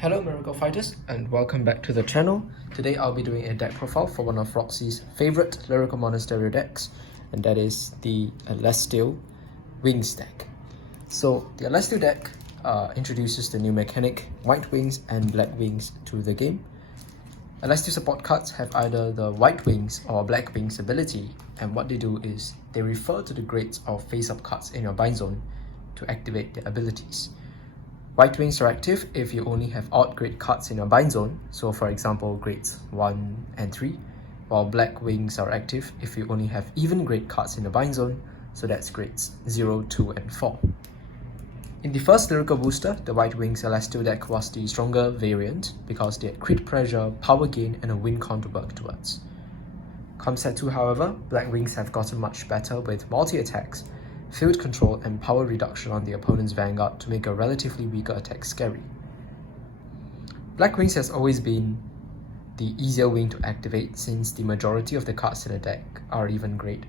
Hello Miracle Fighters and welcome back to the channel. Today I'll be doing a deck profile for one of Roxy's favorite Lyrical Monasterio decks, and that is the Alestiel Wings deck. So the Alestiel deck introduces the new mechanic White Wings and Black Wings to the game. Alestiel support cards have either the White Wings or Black Wings ability, and what they do is they refer to the grades of face-up cards in your bind zone to activate their abilities. White Wings are active if you only have odd grade cards in your bind zone, so for example grades 1 and 3, while Black Wings are active if you only have even grade cards in the bind zone, so that's grades 0, 2 and 4. In the first Lyrical Booster, the White Wings Alestiel deck was the stronger variant because they had crit pressure, power gain and a win con to work towards. Come set 2 however, Black Wings have gotten much better with multi-attacks, field control and power reduction on the opponent's Vanguard to make a relatively weaker attack scary. Black Wings has always been the easier wing to activate since the majority of the cards in the deck are even grade,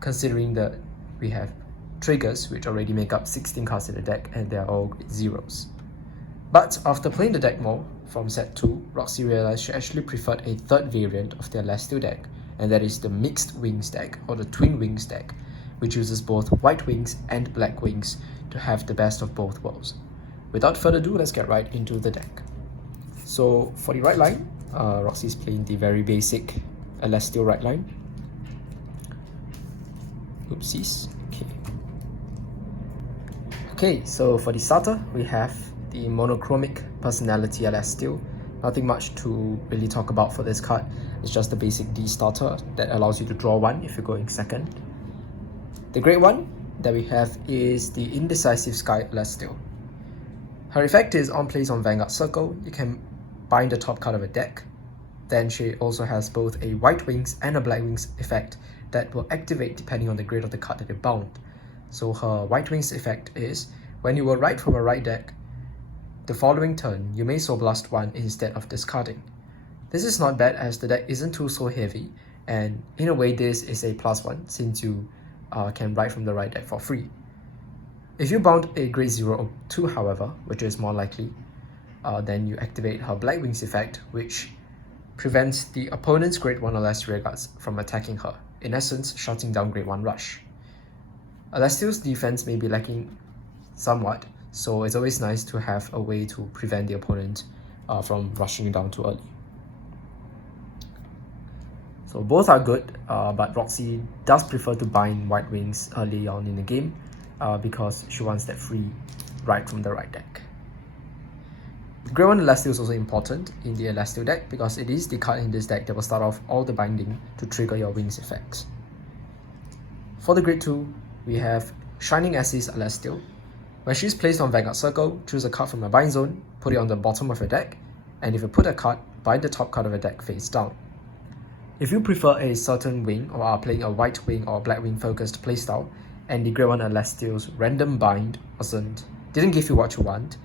considering that we have triggers which already make up 16 cards in the deck and they are all grade zeros. But after playing the deck more, from set 2, Roxy realized she actually preferred a third variant of the Alestiel deck, and that is the Mixed Wings deck or the Twin Wings deck, which uses both White Wings and Black Wings to have the best of both worlds. Without further ado, let's get right into the deck. So for the right line, Roxy is playing the very basic Alestiel right line. Oopsies. Okay, so for the starter, we have the monochromic personality Alestiel. Nothing much to really talk about for this card. It's just the basic D starter that allows you to draw one if you're going second. The great one that we have is the Indecisive Sky Alestiel. Her effect is on place on Vanguard Circle, you can bind the top card of a deck. Then she also has both a White Wings and a Black Wings effect that will activate depending on the grade of the card that you bound. So her White Wings effect is, when you will write from a right deck, the following turn you may Soul Blast 1 instead of discarding. This is not bad as the deck isn't too so heavy, and in a way this is a +1 since you can write from the right deck for free. If you bound a grade 0 or 2 however, which is more likely, then you activate her Black Wings effect, which prevents the opponent's grade 1 or less rearguards from attacking her, in essence shutting down grade 1 rush. Alestiel's defense may be lacking somewhat, so it's always nice to have a way to prevent the opponent from rushing down too early. So both are good, but Roxy does prefer to bind White Wings early on in the game because she wants that free write from the right deck. The Grey 1 Alestiel is also important in the Alestiel deck because it is the card in this deck that will start off all the binding to trigger your Wings effects. For the Grade 2, we have Shining Ashes Alestiel. When she's placed on Vanguard Circle, choose a card from your bind zone, put it on the bottom of your deck, and if you put a card, bind the top card of your deck face down. If you prefer a certain wing or are playing a White Wing or Black Wing focused playstyle, and the Grey 1 Alestiel's random bind didn't give you what you want,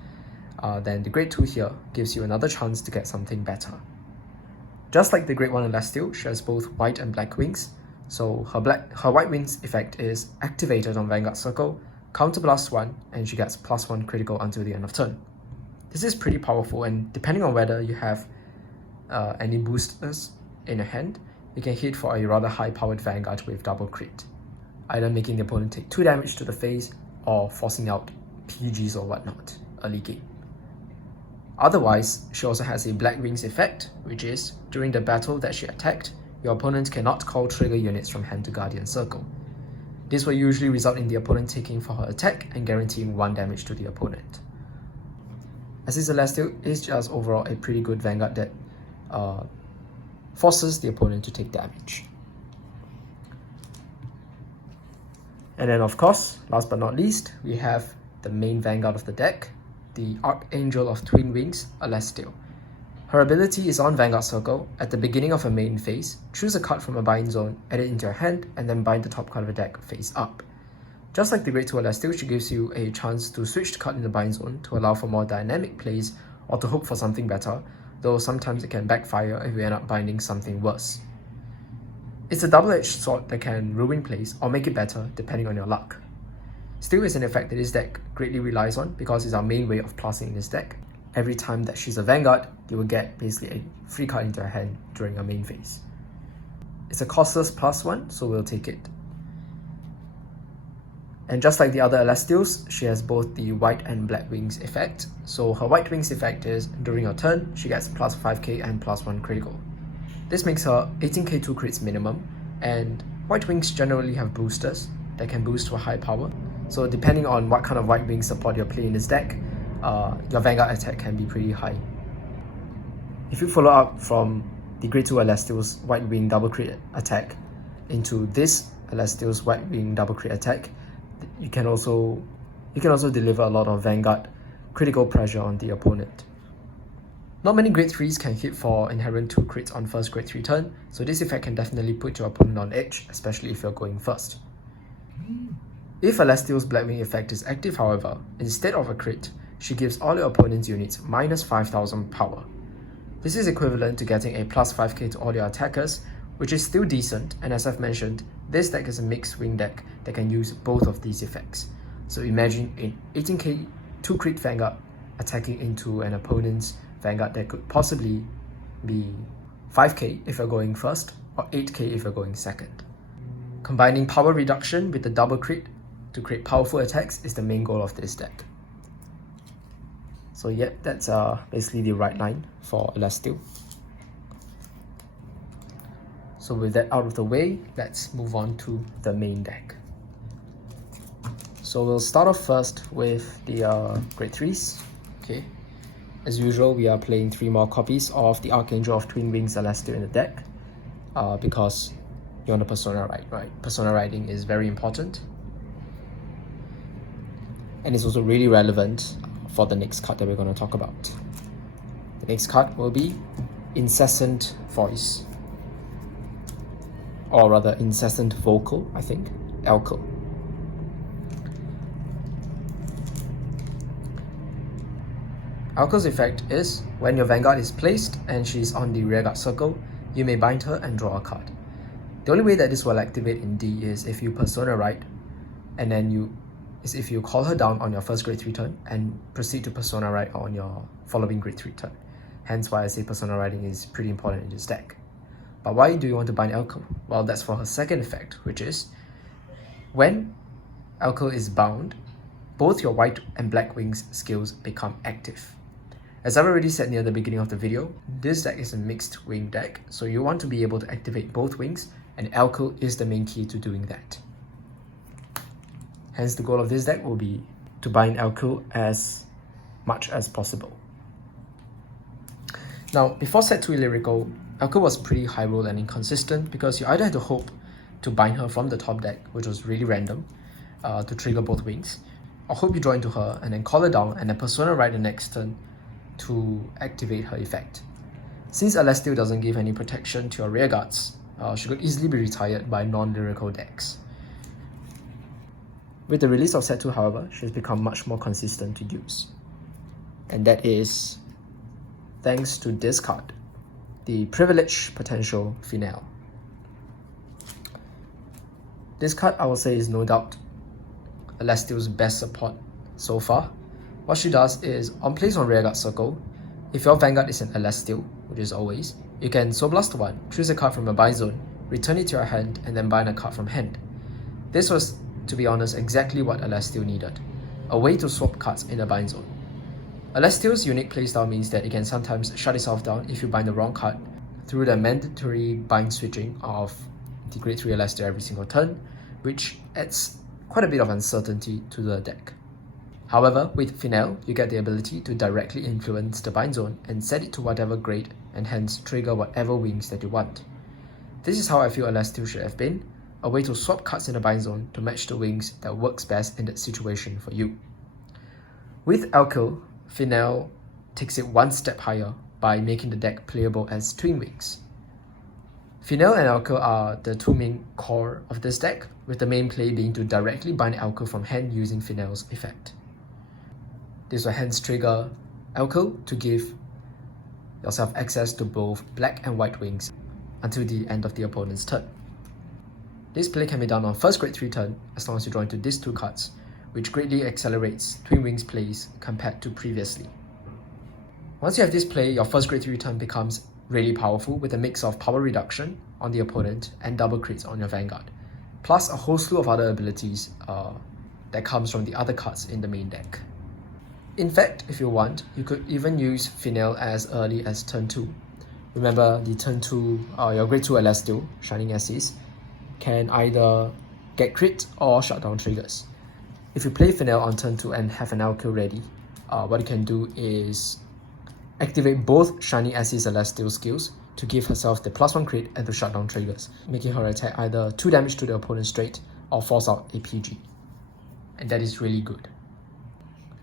then the Grade 2 here gives you another chance to get something better. Just like the Grade 1 Alestiel, she has both White and Black Wings, so her White Wings effect is activated on Vanguard Circle, counterblast 1, and she gets +1 critical until the end of turn. This is pretty powerful, and depending on whether you have any boosters in your hand, you can hit for a rather high-powered Vanguard with double crit, either making the opponent take 2 damage to the face or forcing out PGs or whatnot early game. Otherwise, she also has a Black Wings effect, which is, during the battle that she attacked, your opponent cannot call trigger units from hand to Guardian Circle. This will usually result in the opponent taking for her attack and guaranteeing 1 damage to the opponent. Ashes Alestiel is just overall a pretty good Vanguard that forces the opponent to take damage. And then of course, last but not least, we have the main Vanguard of the deck, the Archangel of Twin Wings Alestiel. Her ability is on Vanguard Circle. At the beginning of her main phase, choose a card from a bind zone, add it into your hand, and then bind the top card of the deck face up. Just like the Grade 2 Alestiel, she gives you a chance to switch the card in the bind zone to allow for more dynamic plays or to hope for something better, though sometimes it can backfire if you end up binding something worse. It's a double-edged sword that can ruin plays or make it better depending on your luck. Still is an effect that this deck greatly relies on because it's our main way of plusing in this deck. every time that she's a Vanguard, you will get basically a free card into her hand during her main phase. It's a costless +1, so we'll take it. And just like the other Alestiels, she has both the white and black wings effect. So her white wings effect is, during her turn, she gets +5k and +1 critical. This makes her 18k 2 crits minimum, and white wings generally have boosters that can boost to a high power. So depending on what kind of white wing support you're playing in this deck, your Vanguard attack can be pretty high. If you follow up from the Grade 2 Alestiel's white wing double crit attack into this Alestiel's white wing double crit attack, you can also deliver a lot of Vanguard critical pressure on the opponent. Not many Grade 3s can hit for inherent 2 crits on first Grade 3 turn, so this effect can definitely put your opponent on edge, especially if you're going first. If Alestiel's black wing effect is active, however, instead of a crit, she gives all your opponent's units minus 5000 power. This is equivalent to getting a +5k to all your attackers, which is still decent, and as I've mentioned, this deck is a mixed wing deck that can use both of these effects. So imagine an 18k 2 crit Vanguard attacking into an opponent's Vanguard that could possibly be 5k if you're going first, or 8k if you're going second. Combining power reduction with the double crit to create powerful attacks is the main goal of this deck. So yeah, that's basically the right line for Alestiel. So with that out of the way, let's move on to the main deck. So we'll start off first with the Grade 3s. Okay. As usual, we are playing 3 more copies of the Archangel of Twin Wings Alestiel in the deck, because you want to Persona Ride, right? Persona Riding is very important. And it's also really relevant for the next card that we're going to talk about. The next card will be Incessant Voice. Or rather, Incessant Vocal, I think. Elkel. Elkel's effect is, when your Vanguard is placed and she's on the rearguard circle, you may bind her and draw a card. The only way that this will activate in D is if you Persona Ride, and then if you call her down on your first Grade 3 turn and proceed to Persona Ride on your following Grade 3 turn. Hence why I say Persona Riding is pretty important in this deck. But why do you want to bind Elkel? Well, that's for her second effect, which is, when Elkel is bound, both your white and black wings skills become active. As I've already said near the beginning of the video, this deck is a mixed wing deck, so you want to be able to activate both wings, and Elkel is the main key to doing that. Hence, the goal of this deck will be to bind Elkel as much as possible. Now, before set 2 Lyrical, Elkel was pretty high roll and inconsistent because you either had to hope to bind her from the top deck, which was really random, to trigger both wings, or hope you draw into her and then call her down and then Persona Ride the next turn to activate her effect. Since Alestiel doesn't give any protection to your rearguards, she could easily be retired by non-Lyrical decks. With the release of set 2, however, she has become much more consistent to use. And that is thanks to this card, the Privileged Potential Phenael. This card, I would say, is no doubt Alestiel's best support so far. What she does is, on place on rearguard circle, if your Vanguard is an Alestiel, which is always, you can Soul Blast 1, choose a card from your bind zone, return it to your hand, and then bind a card from hand. This was, to be honest, exactly what Alestiel needed, a way to swap cards in a bind zone. Alestiel's unique playstyle means that it can sometimes shut itself down if you bind the wrong card through the mandatory bind switching of the Grade 3 Alestiel every single turn, which adds quite a bit of uncertainty to the deck. However, with Phenael, you get the ability to directly influence the bind zone and set it to whatever grade and hence trigger whatever wings that you want. This is how I feel Alestiel should have been, a way to swap cards in the bind zone to match the wings that works best in that situation for you. With Elkel, Phenael takes it one step higher by making the deck playable as twin wings. Phenael and Elkel are the two main core of this deck, with the main play being to directly bind Elkel from hand using Phenael's effect. This will hence trigger Elkel to give yourself access to both black and white wings until the end of the opponent's turn. This play can be done on first Grade 3 turn as long as you draw into these two cards, which greatly accelerates Twin Wings plays compared to previously. Once you have this play, your first grade 3 turn becomes really powerful with a mix of power reduction on the opponent and double crits on your Vanguard, plus a whole slew of other abilities that comes from the other cards in the main deck. In fact, if you want, you could even use Phenael as early as turn 2. Remember, the turn 2, your grade 2 Alestiel, Shining Ashes, can either get crit or shut down triggers. If you play Phenael on turn 2 and have an Elkel ready, what you can do is activate both Shining Ashes Alestiel skills to give herself the +1 crit and to shut down triggers, making her attack either 2 damage to the opponent straight or force out a PG. And that is really good.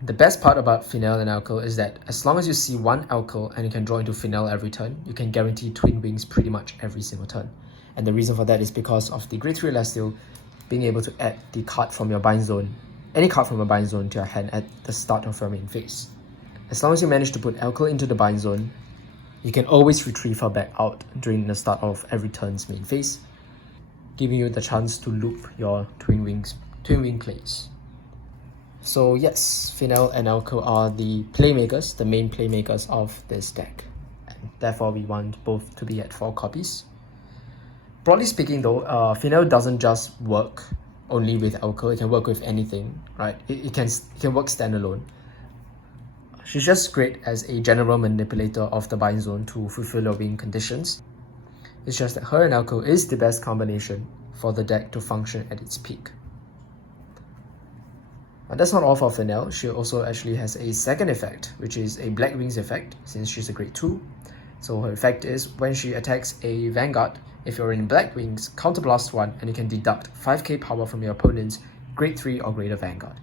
The best part about Phenael and Elkel is that as long as you see one Elkel and you can draw into Phenael every turn, you can guarantee Twin Wings pretty much every single turn. And the reason for that is because of the grade 3 Alestiel being able to add the card from your bind zone, any card from a bind zone, to your hand at the start of your main phase. As long as you manage to put Elkel into the bind zone, you can always retrieve her back out during the start of every turn's main phase, giving you the chance to loop your Twin Wing plays. So yes, Phenael and Elkel are the playmakers, the main playmakers of this deck, and therefore we want both to be at 4 copies. Broadly speaking though, Phenael doesn't just work only with Elkel, it can work with anything, right? It can work standalone. She's just great as a general manipulator of the bind zone to fulfill your win conditions. It's just that her and Elkel is the best combination for the deck to function at its peak. But that's not all for Phenael. She also actually has a second effect, which is a Black Wings effect, since she's a grade 2. So her effect is when she attacks a Vanguard, if you're in Black Wings, counterblast 1 and you can deduct 5k power from your opponent's grade 3 or greater Vanguard.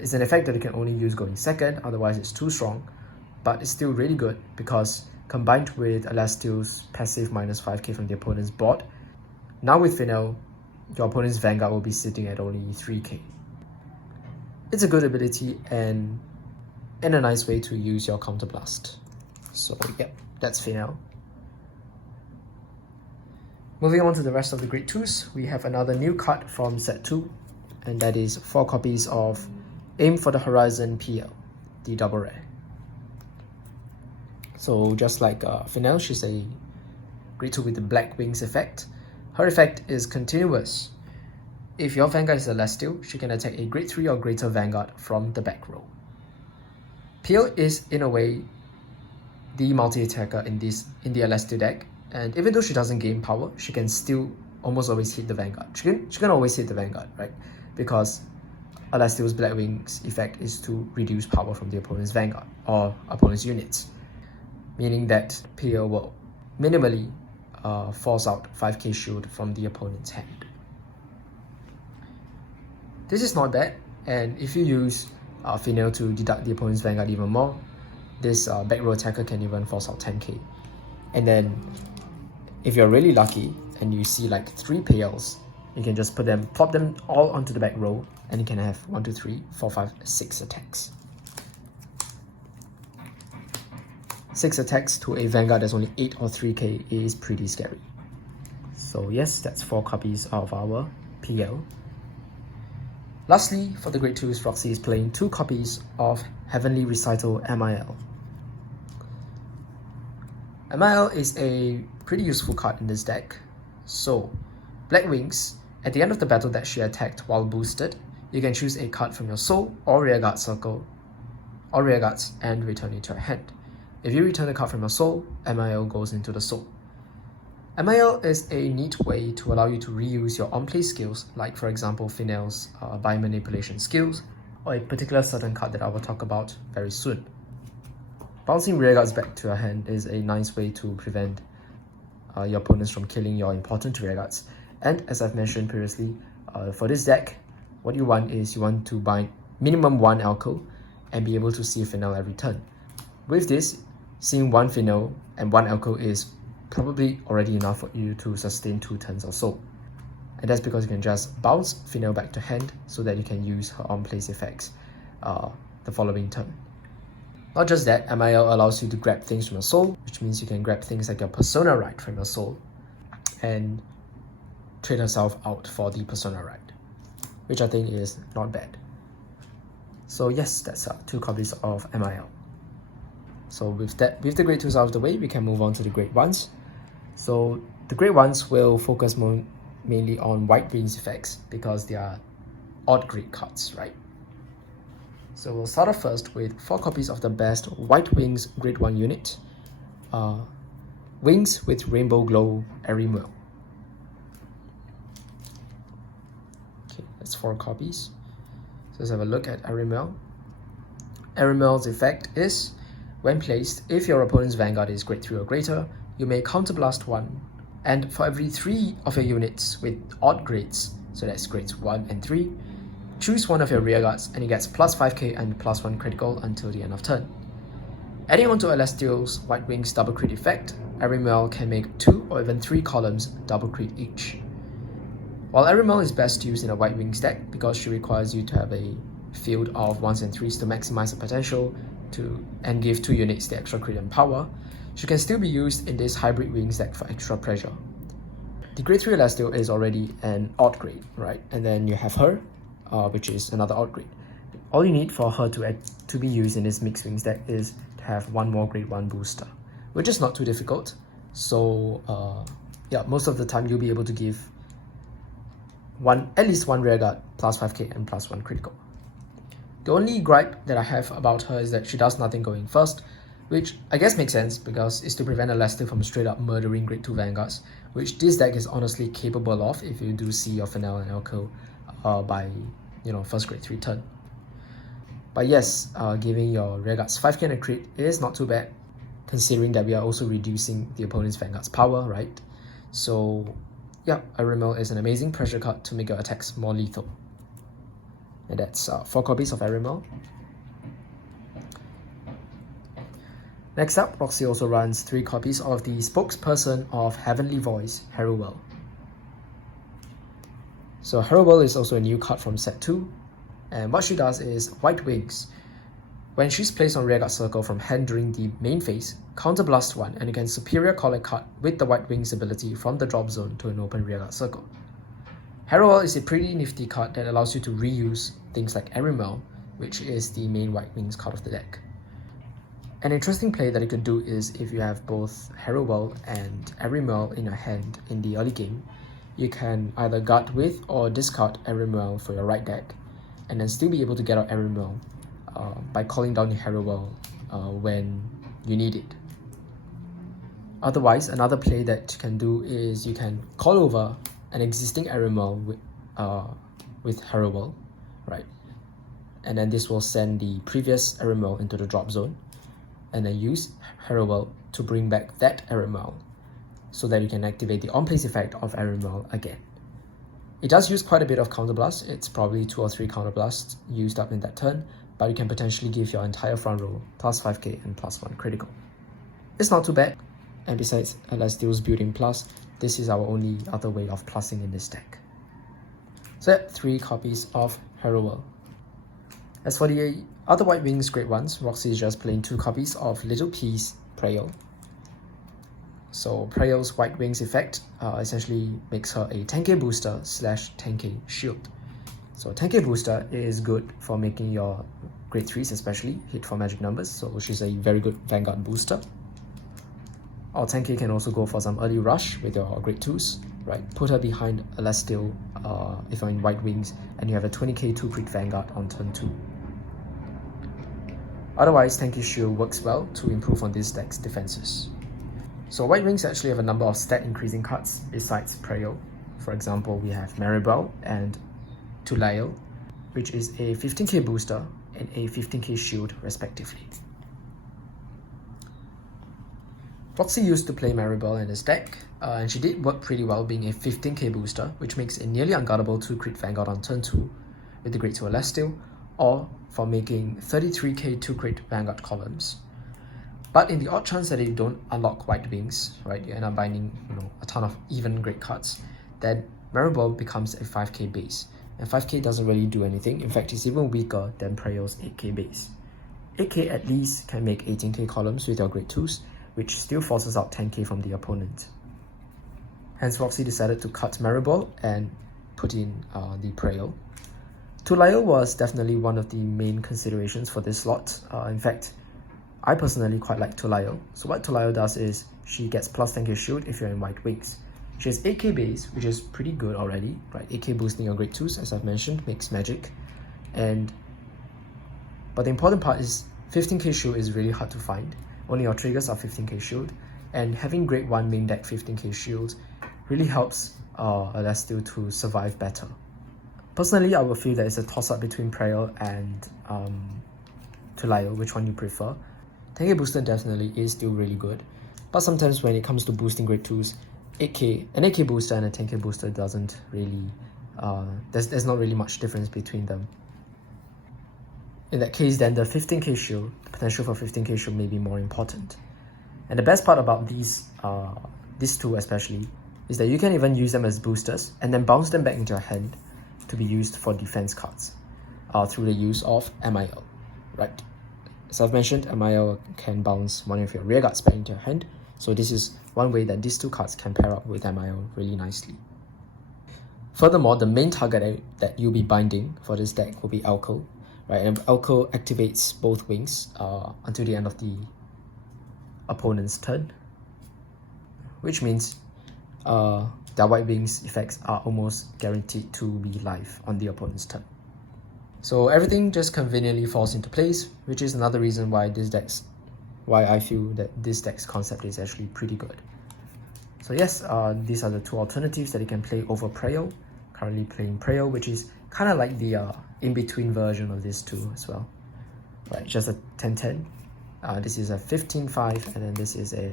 It's an effect that you can only use going second, otherwise it's too strong, but it's still really good because combined with Alestiel's passive minus 5k from the opponent's board, now with Phenael, your opponent's Vanguard will be sitting at only 3k. It's a good ability and a nice way to use your counterblast. So yep, that's Phenael. Moving on to the rest of the grade 2s, we have another new card from set 2, and that is 4 copies of Aim for the Horizon PL, the double rare. So just like Phenael, she's a grade 2 with the Black Wings effect. Her effect is continuous. If your Vanguard is Alestiel, she can attack a grade 3 or greater Vanguard from the back row. PL is, in a way, the multi-attacker in the Alestiel deck, and even though she doesn't gain power, she can still almost always hit the Vanguard. She can always hit the Vanguard, right? Because Alestiel's Black Wings effect is to reduce power from the opponent's Vanguard or opponent's units, meaning that PL will minimally force out 5k shield from the opponent's hand. This is not bad, and if you use Phenael to deduct the opponent's Vanguard even more, this back row attacker can even force out 10k. And then, if you're really lucky and you see like 3 PLs, you can just plop them all onto the back row, and you can have 1, 2, 3, 4, 5, 6 attacks. 6 attacks to a Vanguard that's only 8 or 3k is pretty scary. So yes, that's 4 copies of our PL. Lastly, for the grade 2s, Roxy is playing 2 copies of Heavenly Recital MIL. MIL is a pretty useful card in this deck. So, Black Wings, at the end of the battle that she attacked while boosted, you can choose a card from your soul or rearguard circle, or rearguards, and return it to your hand. If you return the card from your soul, MIL goes into the soul. MIL is a neat way to allow you to reuse your on-play skills, like for example Phenael's bind manipulation skills, or a particular certain card that I will talk about very soon. Bouncing rearguards back to your hand is a nice way to prevent your opponents from killing your important rearguards. And as I've mentioned previously, for this deck, what you want is you want to bind minimum 1 Elkel and be able to see Phenael every turn. With this, seeing 1 Phenael and 1 Elkel is probably already enough for you to sustain 2 turns or so. And that's because you can just bounce Phenael back to hand so that you can use her on-place effects the following turn. Not just that, MIL allows you to grab things from your soul, which means you can grab things like your Persona Ride from your soul and trade herself out for the Persona Ride, which I think is not bad. So yes, that's 2 copies of MIL. So with the grade 2s out of the way, we can move on to the grade 1s. So the grade 1s will focus mainly on white wings effects because they are odd grade cards, right? So we'll start off first with 4 copies of the best white wings grade 1 unit. Wings with Rainbow Glow Arimuel. Okay, that's 4 copies. So let's have a look at Arimuel. Arimuel's effect is, when placed, if your opponent's Vanguard is grade 3 or greater, you may counterblast 1, and for every 3 of your units with odd grades, so that's grades 1 and 3, choose one of your rearguards and it gets plus 5k and plus 1 critical until the end of turn. Adding on to Alestiel's White Wings double crit effect, Arimuel can make 2 or even 3 columns double crit each. While Arimuel is best used in a White Wings deck because she requires you to have a field of 1s and 3s to maximize the potential and give 2 units the extra crit and power, she can still be used in this hybrid Wings deck for extra pressure. The grade 3 Alestiel is already an odd grade, right? And then you have her, which is another odd grade. All you need for her to be used in this mixed Wings deck is to have 1 more grade 1 booster, which is not too difficult. So yeah, most of the time you'll be able to give at least one rearguard plus 5k and plus 1 critical. The only gripe that I have about her is that she does nothing going first, which I guess makes sense because it's to prevent Alestiel from straight up murdering grade 2 Vanguards, which this deck is honestly capable of if you do see your Phenael and Elkel by first grade 3 turn. But yes, giving your rearguards 5k and a crit is not too bad, considering that we are also reducing the opponent's Vanguard's power, right? So yeah, Arimuel is an amazing pressure card to make your attacks more lethal. And that's 4 copies of Arimuel. Next up, Roxy also runs 3 copies of the spokesperson of Heavenly Voice, Harrowell. So Harrowell is also a new card from set 2, and what she does is White Wings. When she's placed on rearguard circle from hand during the main phase, counterblast 1 and you can superior collect card with the White Wings ability from the drop zone to an open rearguard circle. Harrowell is a pretty nifty card that allows you to reuse things like Arimuel, which is the main White Wings card of the deck. An interesting play that you could do is if you have both Harrowell and Arimuel in your hand in the early game, you can either guard with or discard Arimuel for your right deck, and then still be able to get out Arimuel by calling down your Harrowell when you need it. Otherwise, another play that you can do is you can call over an existing Arimuel with Harrowell, right? And then this will send the previous Arimuel into the drop zone, and then use Harrowell to bring back that Arimuel so that you can activate the on-place effect of Arimuel again. It does use quite a bit of counterblast. It's probably 2 or 3 counterblasts used up in that turn, but you can potentially give your entire front row plus 5k and plus 1 critical. It's not too bad, and besides Alestiel's building plus, this is our only other way of plussing in this deck. So yeah, 3 copies of Harrowell. As for the other White Wings grade 1s, Roxy is just playing 2 copies of Little Peace Phenael. So Phenael's White Wings effect essentially makes her a 10k booster / 10k shield. So 10k booster is good for making your grade 3s especially hit for magic numbers, so she's a very good Vanguard booster. Or 10k can also go for some early rush with your grade 2s, right? Put her behind Alestiel if you're in White Wings and you have a 20k 2 crit Vanguard on turn 2. Otherwise, 10k shield works well to improve on this deck's defenses. So White Wings actually have a number of stat increasing cards besides Phenael. For example, we have Maribel and Pton, which is a 15k booster and a 15k shield respectively. Roxy used to play Maribel in this deck, and she did work pretty well being a 15k booster, which makes a nearly unguardable 2 crit Vanguard on turn 2 with the grade 2 Alestiel, or for making 33k 2 crit Vanguard columns. But in the odd chance that you don't unlock White Wings, right, you end up binding a ton of even great cards, then Maribel becomes a 5k base, and 5k doesn't really do anything. In fact, it's even weaker than Phenael's 8k base. 8k at least can make 18k columns with your grade 2s, which still forces out 10k from the opponent. Hence, Roxy decided to cut Maribel and put in the Phenael. Pton was definitely one of the main considerations for this slot. In fact, I personally quite like Phenael. So what Phenael does is she gets plus 10k shield if you're in white wings. She has 8k base, which is pretty good already, right? 8k boosting your grade 2s, as I've mentioned, makes magic. But the important part is 15k shield is really hard to find. Only your triggers are 15k shield, and having grade 1 main deck 15k shield really helps Alestiel to survive better. Personally, I would feel that it's a toss-up between Phenael and Phenael, which one you prefer. 10k booster definitely is still really good, but sometimes when it comes to boosting grade 2s, an 8k booster and a 10k booster doesn't really, there's not really much difference between them. In that case, then the 15k shield, the potential for 15k shield may be more important. And the best part about these two especially, is that you can even use them as boosters and then bounce them back into your hand to be used for defense cards through the use of MIL, right? As I've mentioned, MIL can bounce one of your rear guards back into your hand, so this is one way that these two cards can pair up with MIL really nicely. Furthermore, the main target that you'll be binding for this deck will be Elkel, right? And Elkel activates both wings until the end of the opponent's turn, which means their white wings effects are almost guaranteed to be live on the opponent's turn. So everything just conveniently falls into place, which is another reason why I feel that this deck's concept is actually pretty good. So yes, these are the two alternatives that you can play over Phenael. Currently playing Phenael, which is kind of like the in-between version of these two as well. Right, just a 10-10. This is a 15-5, and then this is a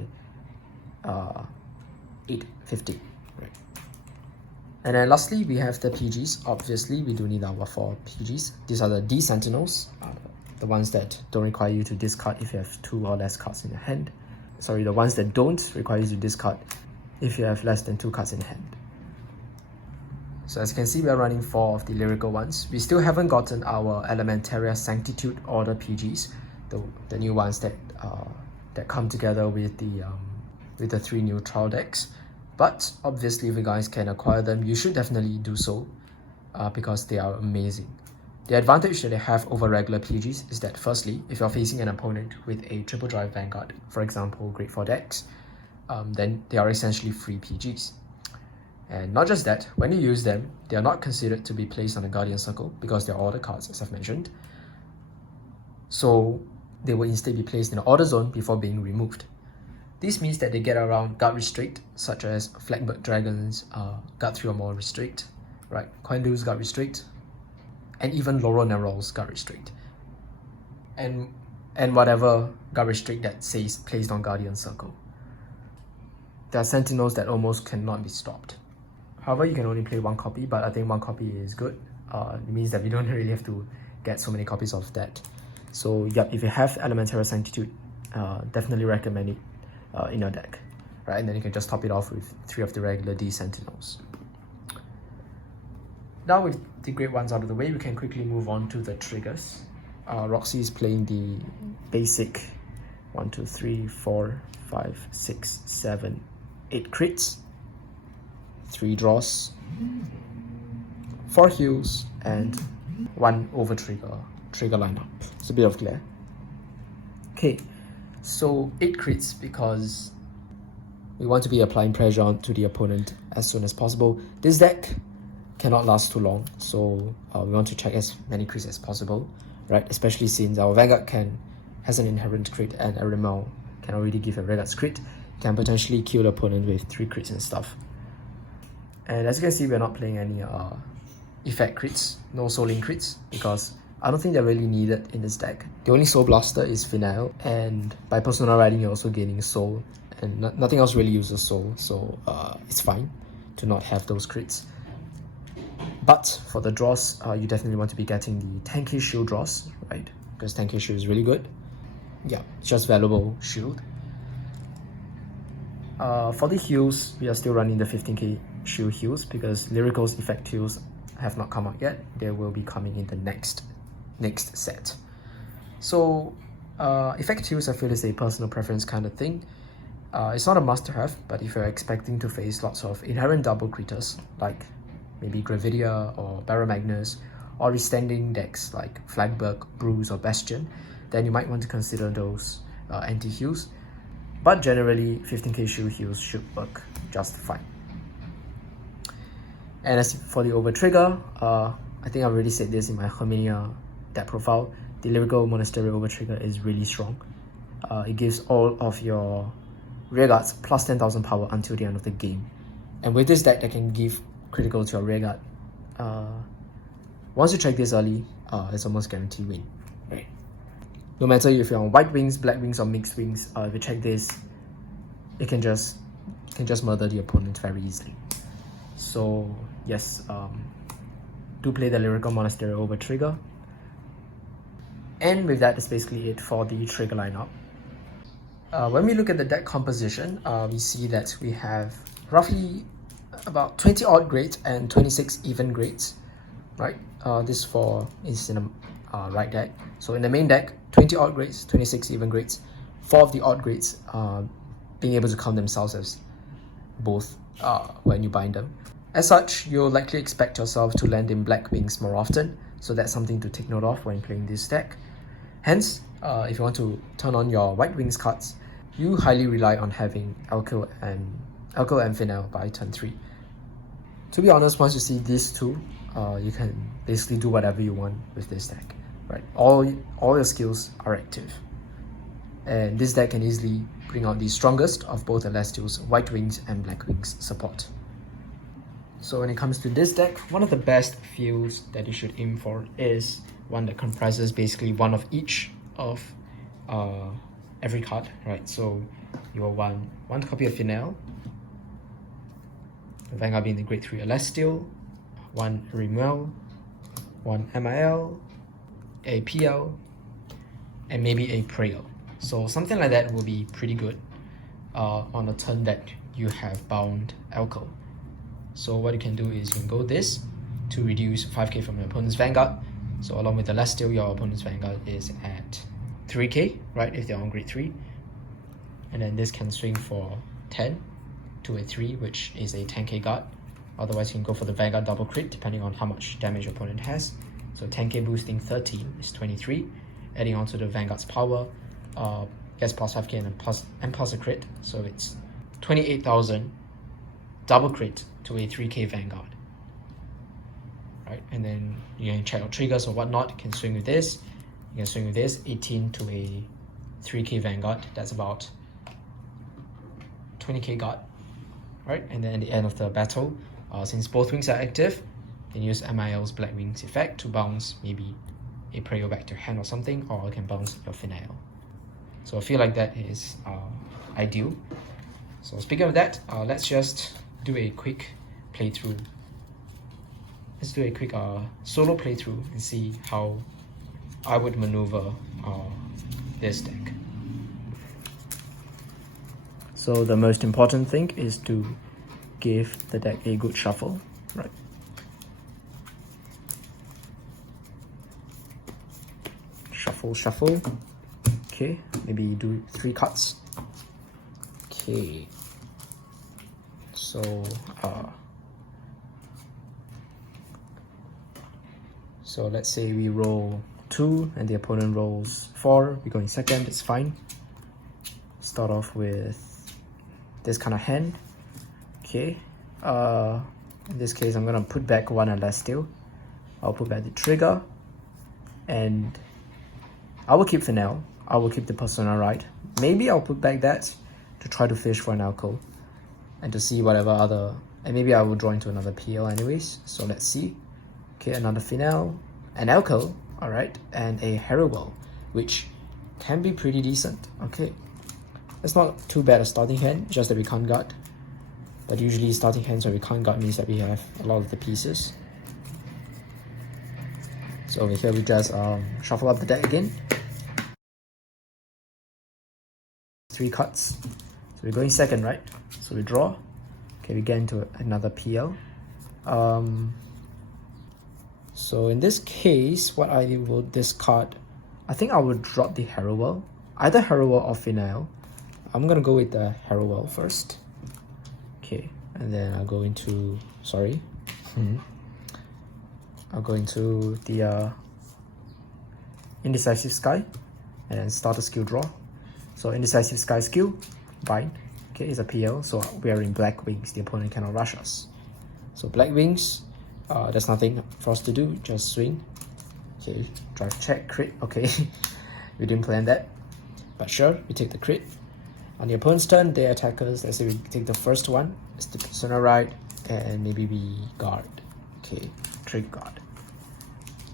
8-15. Right. And then lastly, we have the PGs. Obviously, we do need our 4 PGs. These are the D Sentinels, the ones that don't require you to discard if you have 2 or less cards in your hand. Sorry, the ones that don't require you to discard if you have less than 2 cards in hand. So as you can see, we are running 4 of the lyrical ones. We still haven't gotten our Elementaria Sanctitude Order PGs, the new ones that come together with the 3 new trial decks. But obviously, if you guys can acquire them, you should definitely do so because they are amazing. The advantage that they have over regular PGs is that firstly, if you're facing an opponent with a triple drive Vanguard, for example, grade 4 decks, then they are essentially free PGs. And not just that, when you use them, they are not considered to be placed on a Guardian Circle because they're order cards, as I've mentioned. So they will instead be placed in the order zone before being removed. This means that they get around guard restrict, such as Flagbird Dragons, guard 3 or more restrict, right? Quendu's guard restrict, and even Laurel Nerol's guard restrict. And whatever guard restrict that says placed on Guardian Circle. There are Sentinels that almost cannot be stopped. However, you can only play 1 copy, but I think 1 copy is good. It means that we don't really have to get so many copies of that. So yeah, if you have Elementaria Sanctitude, definitely recommend it in your deck, right? And then you can just top it off with 3 of the regular D Sentinels. Now with the great ones out of the way, we can quickly move on to the triggers. Roxy is playing the basic 1, 2, 3, 4, 5, 6, 7, 8 crits, 3 draws, 4 heals, and 1 over trigger lineup. It's a bit of glare. Okay, so 8 crits because we want to be applying pressure onto the opponent as soon as possible. This deck cannot last too long, so we want to check as many crits as possible, right? Especially since our Vanguard has an inherent crit and a Rimmel can already give a Vanguard's crit, can potentially kill the opponent with 3 crits and stuff. And as you can see, we're not playing any effect crits, no Soul Link crits, because I don't think they're really needed in this deck. The only Soul Blaster is Phenael, and by Persona Riding you're also gaining Soul, and nothing else really uses Soul, so it's fine to not have those crits. But for the draws, you definitely want to be getting the 10k shield draws, right? Because 10k shield is really good. Yeah, it's just valuable shield. For the heals, we are still running the 15k shield heals because Lyrical's effect heals have not come out yet. They will be coming in the next set. So effect heals, I feel, is a personal preference kind of thing. It's not a must-have, but if you're expecting to face lots of inherent double critters like maybe Gravidia or Baramagnus, or standing decks like Flagberg, Bruise, or Bastion, then you might want to consider those anti-heals, but generally 15k shield heals should work just fine. And as for the over trigger, I think I've already said this in my Herminia deck profile, the Lyrical Monasterio over trigger is really strong. It gives all of your rearguards plus 10,000 power until the end of the game. And with this deck, that can give critical to your rearguard. Once you check this early, it's almost guaranteed win. Right. No matter if you're on white wings, black wings, or mixed wings, if you check this, it can just murder the opponent very easily. So yes, do play the Lyrical Monasterio over trigger. And with that, that's basically it for the trigger lineup. When we look at the deck composition, we see that we have roughly about 20 odd grades and 26 even grades, right? This is in a right deck. So in the main deck, 20 odd grades, 26 even grades. 4 of the odd grades being able to count themselves as both when you bind them. As such, you'll likely expect yourself to land in black wings more often, so that's something to take note of when playing this deck. Hence, if you want to turn on your white wings cards, you highly rely on having Elkel and Phenael by turn 3. To be honest, once you see these two, you can basically do whatever you want with this deck, right? All your skills are active. And this deck can easily bring out the strongest of both Alestiel's white wings and black wings support. So when it comes to this deck, one of the best fields that you should aim for is one that comprises basically one of each of every card, right? So you will want one copy of Phenael, the Vanguard being the grade 3 Alestiel, one Phenael, one MIL, a PL, and maybe a Phenael. So something like that will be pretty good on a turn that you have bound Elkel. So what you can do is you can go this to reduce 5k from your opponent's Vanguard. So along with the Alestiel, your opponent's Vanguard is at 3k, right, if they're on grade 3. And then this can swing for 10 to a 3, which is a 10k guard. Otherwise, you can go for the Vanguard double crit, depending on how much damage your opponent has. So 10k boosting 13 is 23. Adding on to the Vanguard's power, gets plus 5k and plus a crit. So it's 28,000 double crit to a 3k Vanguard. Right, and then you can check your triggers or whatnot. You can swing with this. You can swing with this, 18 to a 3k Vanguard. That's about 20k guard. Right, and then at the end of the battle, since both wings are active, you can use MIL's Black Wings effect to bounce maybe a Phenael back to your hand or something, or you can bounce your Phenael. So I feel like that is ideal. So speaking of that, let's just do a quick playthrough. Let's do a quick solo playthrough and see how I would maneuver this deck. So the most important thing is to give the deck a good shuffle, right? Shuffle. Okay, maybe do 3 cards. Okay. So let's say we roll 2 and the opponent rolls 4. We're going second, it's fine. Start off with this kind of hand. Okay. In this case, I'm gonna put back one Alestiel. I'll put back the trigger, and I will keep Phenael. I will keep the Persona right. Maybe I'll put back that to try to fish for an Elkel and to see whatever other, and maybe I will draw into another PL anyways. So let's see. Okay, another Phenael, an Elkel, alright, and a Phenael, which can be pretty decent. Okay, it's not too bad a starting hand, just that we can't guard. But usually starting hands where we can't guard means that we have a lot of the pieces. So over here we just shuffle up the deck again. 3 cards. So we're going second, right? So we draw. Okay, we get into another PL. So in this case, what I will discard, I think I will drop the Phenael, either Phenael or Phenael. I'm gonna go with the Phenael first. Okay, and then I'll go into, I'll go into the Indecisive Sky and then start a skill draw. So Indecisive Sky skill, bind. Okay, it's a PL, so we are in black wings. The opponent cannot rush us. So black wings, there's nothing for us to do, just swing. Okay, drive check, crit, okay. We didn't plan that. But sure, we take the crit. On the opponent's turn, they attack us. Let's say we take the first one, it's the persona right, and maybe we guard. Okay, trigger guard.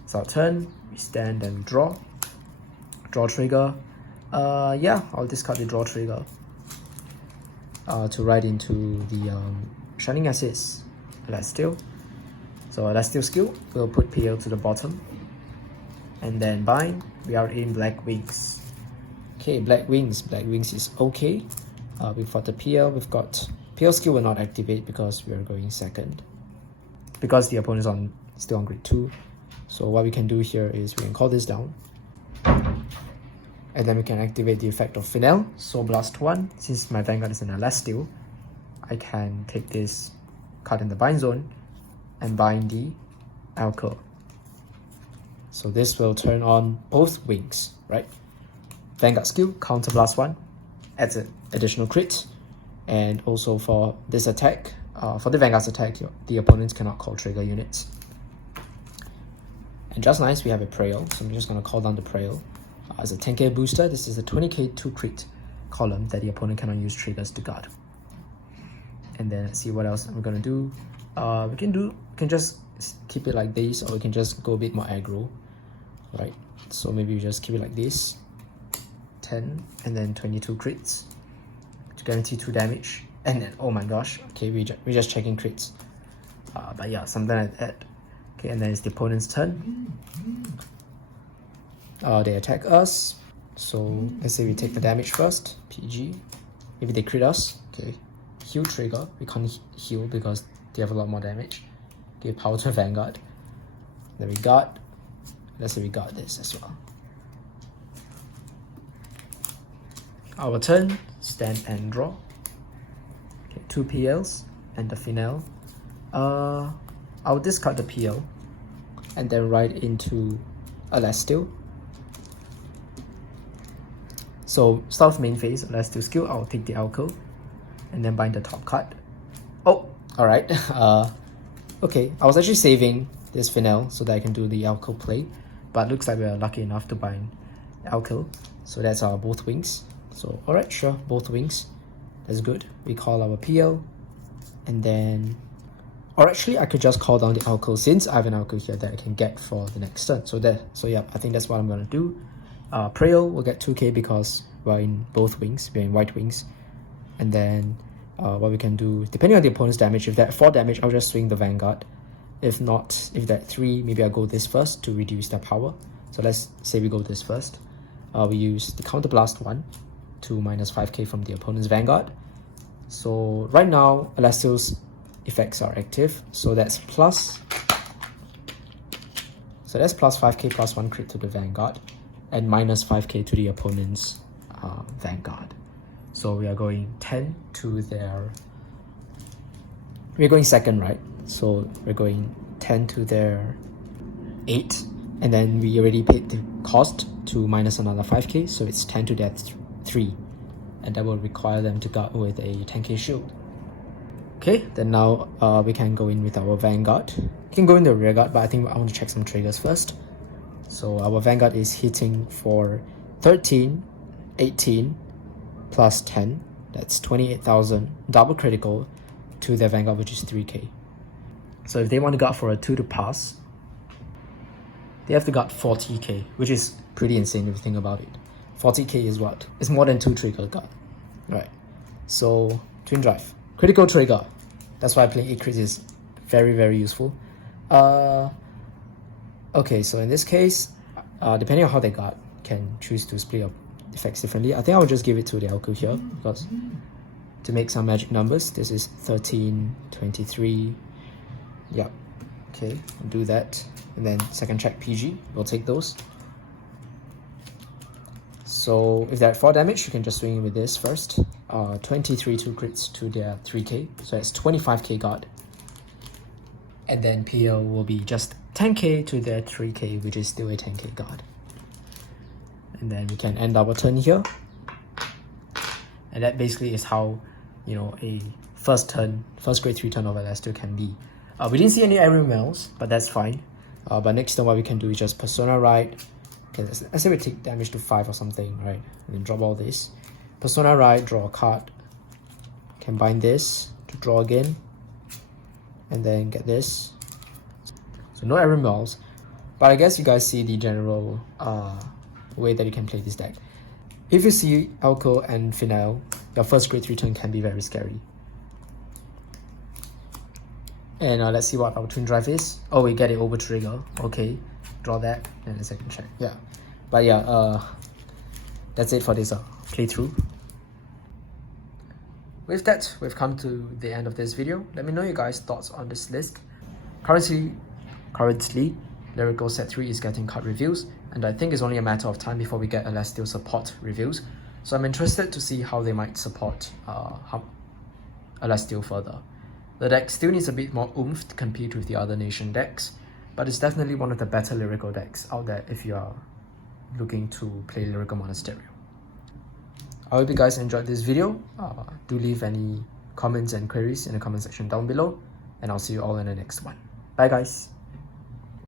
It's our turn, we stand and we draw. Draw trigger. Yeah, I'll discard the draw trigger to write into the Shining Assist Alestiel. So Alestiel skill, we'll put PL to the bottom. And then bind, we are in black wings. Okay, black wings is okay. We've got the PL, we've got PL skill will not activate because we are going second. Because the opponent is still on grid 2. So what we can do here is we can call this down. And then we can activate the effect of Phenael, Soul Blast 1. Since my Vanguard is an Alestiel, I can take this card in the bind zone and bind the Elkel. So this will turn on both wings, right? Vanguard skill, Counter Blast 1, adds an additional crit. And also for this attack, for the Vanguard's attack, the opponents cannot call trigger units. And just nice, we have a Phenael, so I'm just going to call down the Phenael. As a 10k booster, this is a 20k 2 crit column that the opponent cannot use triggers to guard. And then let's see what else we're gonna do. We can just keep it like this, or we can just go a bit more aggro, right? So maybe we just keep it like this, 10 and then 22 crits to guarantee 2 damage. And then oh my gosh, okay, we're just checking crits. But yeah, something like that. Okay, and then it's the opponent's turn. They attack us, so let's say we take the damage first, PG. Maybe they crit us, okay. Heal trigger, we can't heal because they have a lot more damage. Give power to Vanguard. Then we guard, let's say we guard this as well. Our turn, stand and draw. Okay, 2 PLs and the Phenael. I'll discard the PL and then write into Alestiel. So start with main phase, Alestiel skill, I'll take the Elkel and then bind the top card. Oh, alright. Okay, I was actually saving this Phenael so that I can do the Elkel play, but looks like we are lucky enough to bind Elkel. So that's our both wings. So alright, sure, both wings. That's good. We call our PL and then, or actually I could just call down the Elkel since I have an Elkel here that I can get for the next turn. So yeah, I think that's what I'm gonna do. Phenael will get 2k because we're in both wings, we're in white wings. And then what we can do, depending on the opponent's damage, if they're at 4 damage, I'll just swing the Vanguard. If not, if they're at 3, maybe I'll go this first to reduce their power. So let's say we go this first. We use the Counter Blast 1 to minus 5k from the opponent's Vanguard. So right now, Alestiel's effects are active, so that's plus 5k plus 1 crit to the Vanguard and minus 5k to the opponent's Vanguard. So we are going 10 to their, we're going second, right? So we're going 10 to their 8, and then we already paid the cost to minus another 5k, so it's 10 to their 3, and that will require them to guard with a 10k shield. Okay, then now we can go in with our Vanguard. We can go in the rear guard, but I think I want to check some triggers first. So our Vanguard is hitting for 13, 18, plus 10. That's 28,000, double critical to their Vanguard, which is 3k. So if they want to guard for a 2 to pass, they have to guard 40k, which is pretty insane if you think about it. 40k is what? It's more than 2 trigger guard. Right. So twin drive. Critical trigger. That's why playing 8 crits is very, very useful. Okay, so in this case, depending on how they guard, can choose to split up effects differently. I think I'll just give it to the Elkel here because to make some magic numbers, this is 13, 23. Yeah, okay, I'll do that. And then second check PG, we'll take those. So if they're at 4 damage, you can just swing with this first. 23 2 crits to their 3k, so that's 25k guard. And then PL will be just 10k to their 3k, which is still a 10k guard. And then we can end our turn here. And that basically is how, you know, a first grade 3 turn of Alestiel can be. We didn't see any aerial mails, but that's fine. But next turn what we can do is just Persona Ride. Okay, let's say we take damage to 5 or something, right? And then drop all this. Persona Ride, draw a card. Can bind this to draw again. And then get this. So no aerial mails. But I guess you guys see the general way that you can play this deck. If you see Elkel and Phenael, your first grade 3 turn can be very scary. And let's see what our Twin Drive is. Oh, we get it over trigger. Okay, draw that and a second check. Yeah, but yeah, that's it for this playthrough. With that, we've come to the end of this video. Let me know your guys' thoughts on this list. Currently, Lyrical Set 3 is getting card reviews, and I think it's only a matter of time before we get Alestiel support reviews. So I'm interested to see how they might support Alestiel further. The deck still needs a bit more oomph to compete with the other nation decks, but it's definitely one of the better lyrical decks out there if you are looking to play Lyrical Monasterio. I hope you guys enjoyed this video. Do leave any comments and queries in the comment section down below, and I'll see you all in the next one. Bye guys!